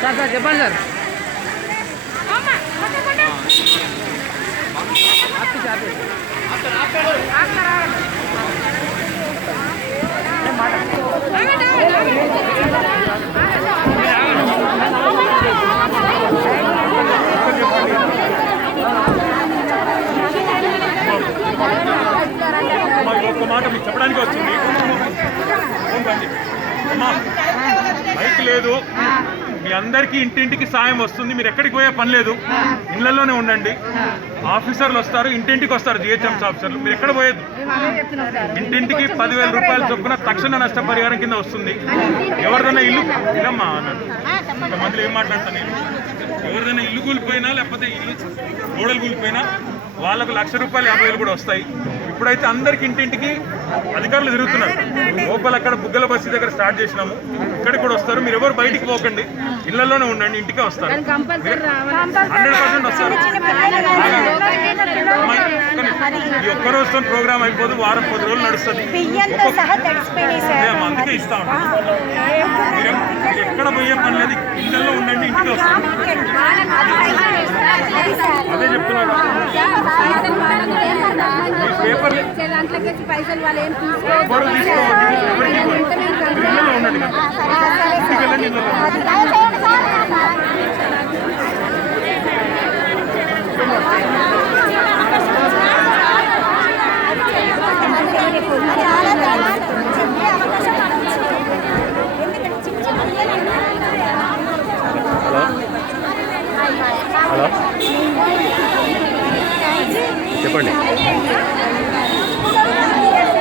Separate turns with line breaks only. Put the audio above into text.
Sir sir చెప్పండి sir.
మాట మీకు చెప్పడానికి వచ్చింది బైక్ అమ్మా లేదు. మీ అందరికీ ఇంటింటికి సాయం వస్తుంది. మీరు ఎక్కడికి పోయే పని లేదు. ఇళ్ళలోనే ఉండండి. ఆఫీసర్లు వస్తారు ఇంటింటికి వస్తారు జిహెచ్ఎంసీ ఆఫీసర్లు. మీరు ఎక్కడ పోయేది? ఇంటింటికి పదివేల రూపాయలు చొప్పున తక్షణ నష్టపరిహారం కింద వస్తుంది. ఎవరిదైనా ఇల్లు ఇదమ్మా అన్నాడు. కొంతమంది ఏం మాట్లాడతాను నేను? ఎవరిదైనా ఇల్లు కూలిపోయినా లేకపోతే ఇల్లు గోడలు కూలిపోయినా వాళ్ళకు లక్ష రూపాయలు యాభై వేలు కూడా వస్తాయి. ఇప్పుడైతే అందరికి ఇంటింటికి అధికారులు తిరుగుతున్నారు. లోపల అక్కడ బుగ్గల బస్సు దగ్గర స్టార్ట్ చేసినాము. ఇక్కడికి కూడా వస్తారు. మీరు ఎవరు బయటికి పోకండి. ఇళ్ళలోనే ఉండండి. ఇంటికే వస్తారు. హండ్రెడ్ పర్సెంట్ వస్తారు. ఈ ఒక్క రోజుతో ప్రోగ్రామ్ అయిపోదు. వారం పది రోజులు నడుస్తుంది. అమ్మా, అందుకే ఇస్తా. ఉంటాం ఎక్కడ పోయే పని లేదు. ఇళ్ళల్లో ఉండండి ఇంటికి వస్తారు అదే చెప్తున్నాను. పేపర్
పైసలు వాళ్ళు ఏం
ఎవరు 这你给你
给